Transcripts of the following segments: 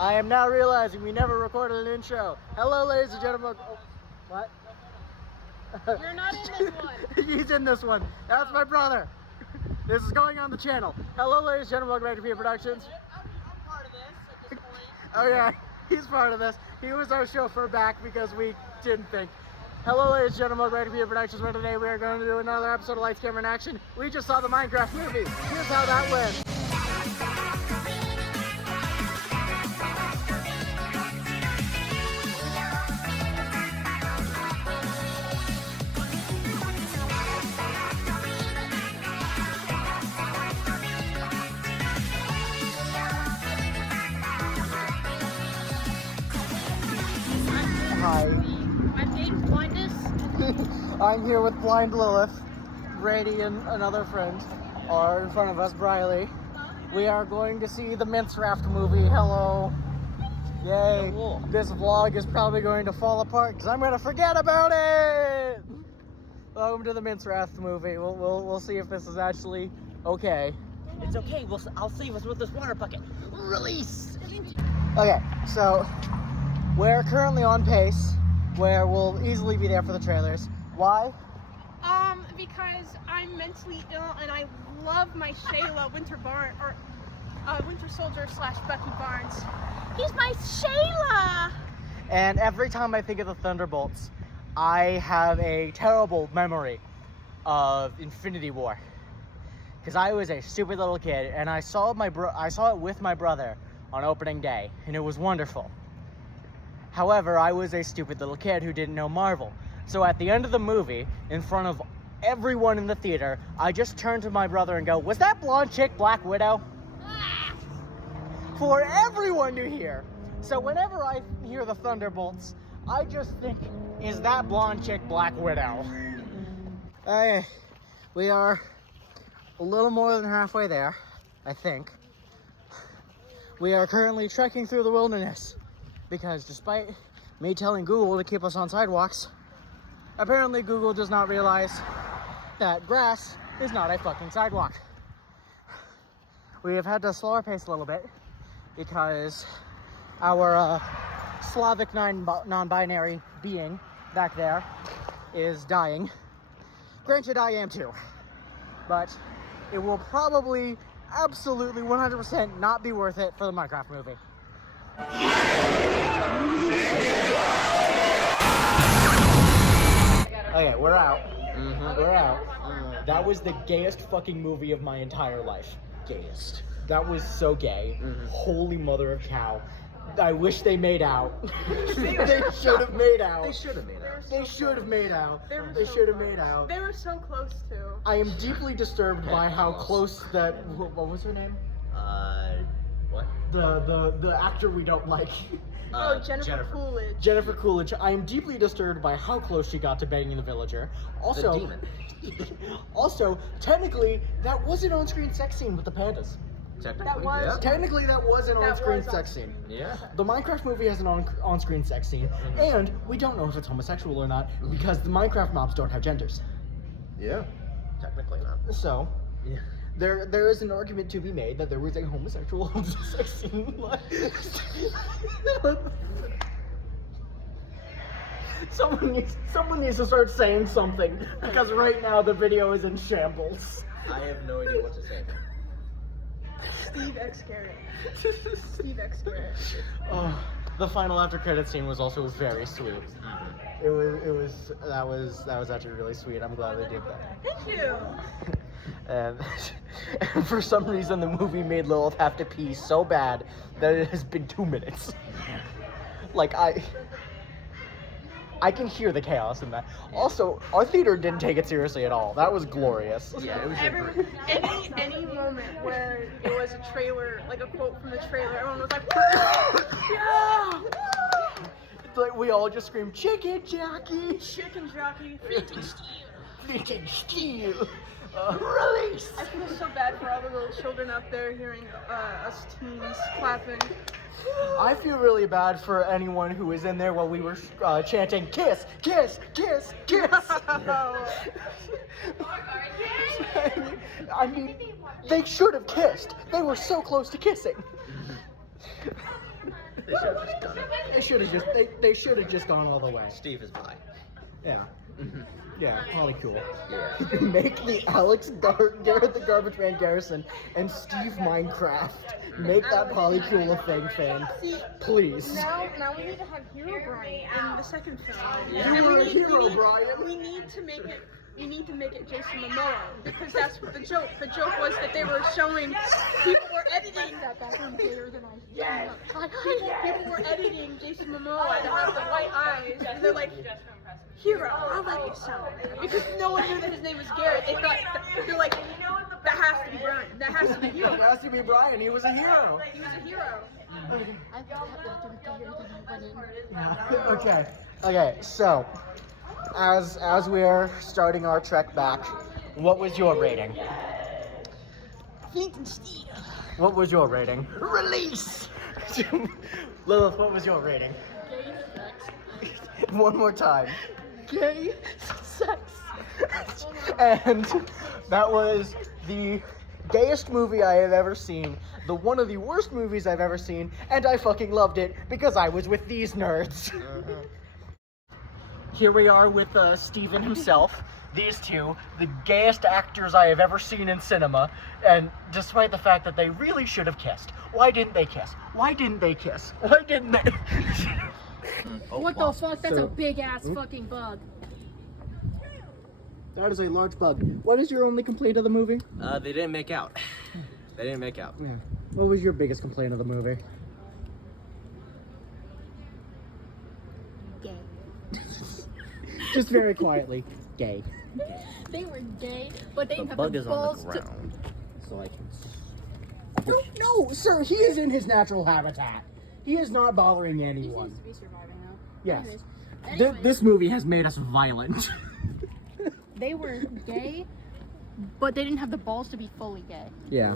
I am now realizing we never recorded an intro. Hello, ladies and gentlemen. Oh, what? You're not in this one. He's in this one. That's my brother. This is going on the channel. Hello, ladies and gentlemen. Welcome back to P Productions. I'm part of this at this point. Oh yeah, he's part of this. He was our chauffeur back because we didn't think. Hello, ladies and gentlemen. Welcome back to P Productions, where today we are going to do another episode of Lights, Camera, and Action. We just saw the Minecraft movie. Here's how that went. Hi. I'm named Blindness. I'm here with Blind Lilith. Brady and another friend are in front of us, Briley. We are going to see the Minecraft movie. Hello. Yay. This vlog is probably going to fall apart because I'm going to forget about it. Welcome to the Minecraft movie. We'll see if this is actually okay. It's okay. I'll save us with this water bucket. Release. Okay, so we're currently on pace where we'll easily be there for the trailers. Why? Because I'm mentally ill and I love my Shayla Winter Soldier / Bucky Barnes. He's my Shayla! And every time I think of the Thunderbolts, I have a terrible memory of Infinity War. Because I was a stupid little kid and I saw it with my brother on opening day, and it was wonderful. However, I was a stupid little kid who didn't know Marvel. So at the end of the movie, in front of everyone in the theater, I just turned to my brother and go, "Was that blonde chick Black Widow?" For everyone to hear. So whenever I hear the Thunderbolts, I just think, is that blonde chick Black Widow? We are a little more than halfway there, I think. We are currently trekking through the wilderness because despite me telling Google to keep us on sidewalks, apparently Google does not realize that grass is not a fucking sidewalk. We have had to slow our pace a little bit because our Slavic non-binary being back there is dying. Granted, I am too, but it will probably absolutely 100% not be worth it for the Minecraft movie. Okay, we're out. We're out. That was the gayest fucking movie of my entire life. Gayest. That was so gay. Holy mother of cow. I wish they made out. They should have made out. They should have made out. They should have made out. They should have made out. They were so close to. I am deeply disturbed by how close that. What was her name? What? The actor we don't like. Jennifer Coolidge. Jennifer Coolidge. I am deeply disturbed by how close she got to banging the villager. Also, The demon. Also, technically, that was an on-screen sex scene with the pandas. Technically, was- Technically, that was an That on-screen was sex scene. Yeah. The Minecraft movie has an on-screen sex scene, and we don't know if it's homosexual or not because the Minecraft mobs don't have genders. Yeah. Technically not. So, Yeah. there is an argument to be made that there was a homosexual sex scene. Someone needs to start saying something because right now the video is in shambles. I have no idea what to say. Steve X Garrett. Steve X Garrett. Oh, the final after credit scene was also very sweet. That was actually really sweet. I'm glad they did that. Thank you. And for some reason, the movie made Lilith have to pee so bad that it has been 2 minutes. Like I can hear the chaos in that. Also, our theater didn't take it seriously at all. That was glorious. Yeah, it was Any moment where it was a trailer, like a quote from the trailer, everyone was like, yeah! It's like we all just screamed, "Chicken Jackie! Chicken jockey, freaking steel. Freaking steel! Release!" I feel so bad for all the little children out there hearing us teens clapping. I feel really bad for anyone who was in there while we were chanting, "Kiss, kiss, kiss, kiss." I mean, they should have kissed. They were so close to kissing. They should have just done it. They should have just gone all the way. Steve is bi. Yeah. Yeah, probably cool. Yeah. Make the Garrett the Garbage Man Garrison and Steve Minecraft. Make that polycool a thing, fan. Please. Now we need to have Hero Brian in the second film. Yeah. And want a Hero Brian? We need to make it Jason Momoa because that's what the joke. The joke was that they were showing people were editing people were editing Jason Momoa to have the white eyes, and they're like, Hero, I like your sound. Because no one knew that his name was Garrett. They thought they're like, that has to be Brian. That has to be Hero. It has to be Brian. He was a hero. He was a hero. Okay. So, as we are starting our trek back, what was your rating? What was your rating? Release. Lilith, what was your rating? One more time. Gay sex. And that was the gayest movie I have ever seen, one of the worst movies I've ever seen, and I fucking loved it because I was with these nerds. Here we are with Steven himself. These two, the gayest actors I have ever seen in cinema, and despite the fact that they really should have kissed. Why didn't they kiss? Why didn't they kiss? Why didn't they? What the fuck? That's a big ass fucking bug. That is a large bug. What is your only complaint of the movie? They didn't make out. They didn't make out. Yeah. What was your biggest complaint of the movie? Gay. Just very quietly, gay. They were gay, but they The didn't have bug the is on balls the ground. So I can. No, sir, he is in his natural habitat. He is not bothering He anyone. seems to be surviving though. Yes. Anyways, This movie has made us violent. they were gay, but they didn't have the balls to be fully gay. Yeah.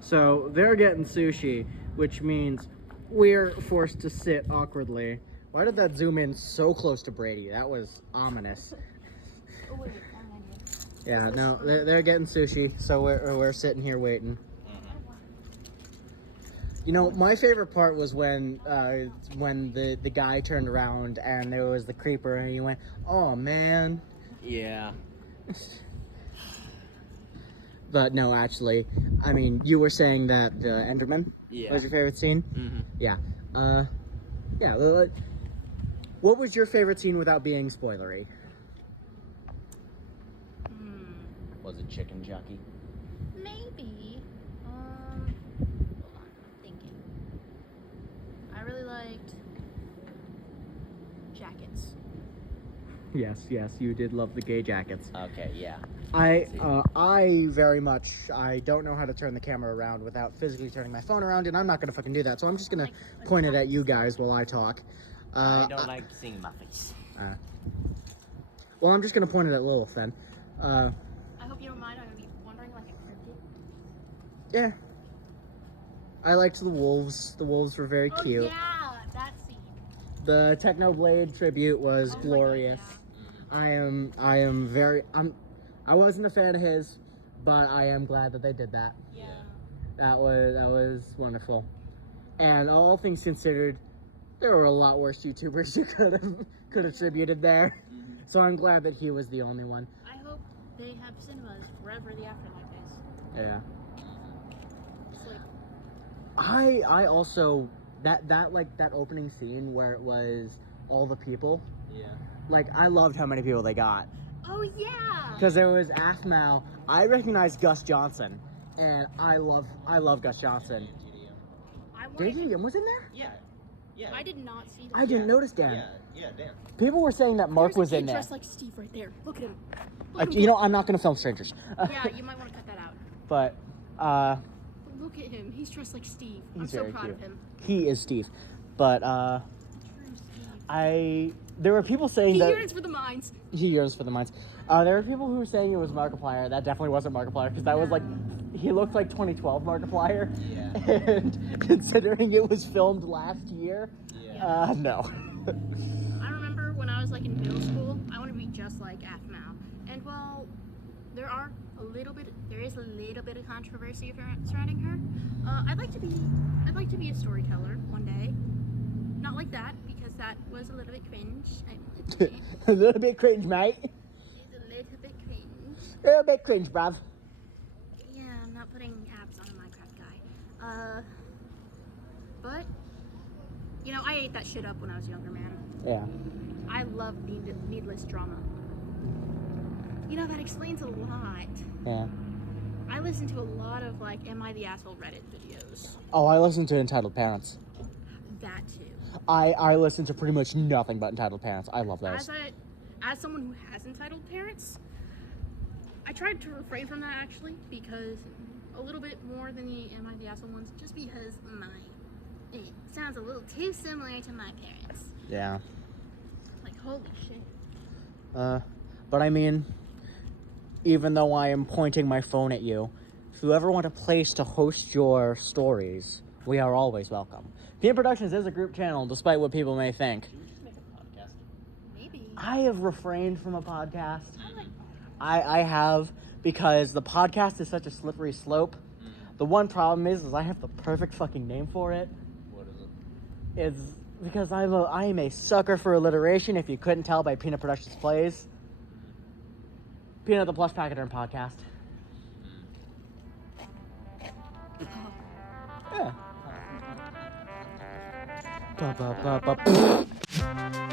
So they're getting sushi, which means we're forced to sit awkwardly. Why did that zoom in so close to Brady? That was ominous. Oh wait, Yeah, no, they're getting sushi, so we're sitting here waiting. You know, my favorite part was when the guy turned around and there was the creeper and he went, "Oh man." Yeah. But no, actually, I mean, you were saying that the Enderman was your favorite scene? Mm-hmm. Yeah. Yeah. What was your favorite scene without being spoilery? Was it Chicken Jockey? Maybe. Hold on, I'm thinking. I really liked jackets. Yes, you did love the gay jackets. Okay, yeah. I very much, I don't know how to turn the camera around without physically turning my phone around, and I'm not gonna fucking do that, so I'm just gonna point it at you guys while I talk. I don't like seeing my face. Well, I'm just gonna point it at Lilith then. I hope you don't mind. I'm gonna be wandering like a cryptid. Yeah. I liked the wolves. The wolves were very Oh cute. yeah, that scene. The Technoblade tribute was Oh my God, glorious. I wasn't a fan of his, but I am glad that they did that. Yeah. That was wonderful. And all things considered, there were a lot worse YouTubers who could have tributed there. So I'm glad that he was the only one. I hope they have cinemas wherever the afterlife is. Yeah. It's like, I also that opening scene where it was all the people. Yeah. Like, I loved how many people they got. oh yeah. Because there was Aphmau. I recognized Gus Johnson, and I love Gus Johnson. JDM was in there? Yeah. Yeah. I did not see that. I didn't notice Dan. Yeah, damn. People were saying that Mark There's was a in kid there. dressed like Steve right there. Look at him. Look at You know, I'm not gonna film strangers. yeah, you might want to cut that out. But Look at him. He's dressed like Steve. He's I'm so very proud cute. of him. he is Steve. But True Steve. there were people saying He that yearns for the mines. he yearns for the mines. There were people who were saying it was Markiplier. That definitely wasn't Markiplier because that was like, he looked like 2012 Markiplier. Yeah. And considering it was filmed last year, Yeah. no. I remember when I was like in middle school, I wanted to be just like Aphmau. And well, there are There is a little bit of controversy surrounding her. I'd like to be a storyteller one day. Not like that, because that was a little bit cringe. A little bit cringe, mate. It's a little bit cringe. A little bit cringe, bruv. Yeah, I'm not putting abs on a Minecraft guy. But, you know, I ate that shit up when I was younger, man. Yeah. I love needless drama. You know, that explains a lot. Yeah. I listen to a lot of, like, Am I the Asshole Reddit videos. Oh, I listen to Entitled Parents. That too. I listen to pretty much nothing but Entitled Parents. I love those. As someone who has entitled parents, I tried to refrain from that actually, because a little bit more than the Am I the Asshole ones, just because it sounds a little too similar to my parents. Yeah. Like, holy shit. But I mean, even though I am pointing my phone at you, if you ever want a place to host your stories, we are always welcome. PM Productions is a group channel, despite what people may think. Should we just make a podcast? Maybe. I have refrained from a podcast. I have, because the podcast is such a slippery slope. The one problem is I have the perfect fucking name for it. What is it? It's because I am a sucker for alliteration, if you couldn't tell by Peanut Productions Plays. Peanut the Plush Pachyderm Podcast. Yeah. Ba, ba, ba, ba.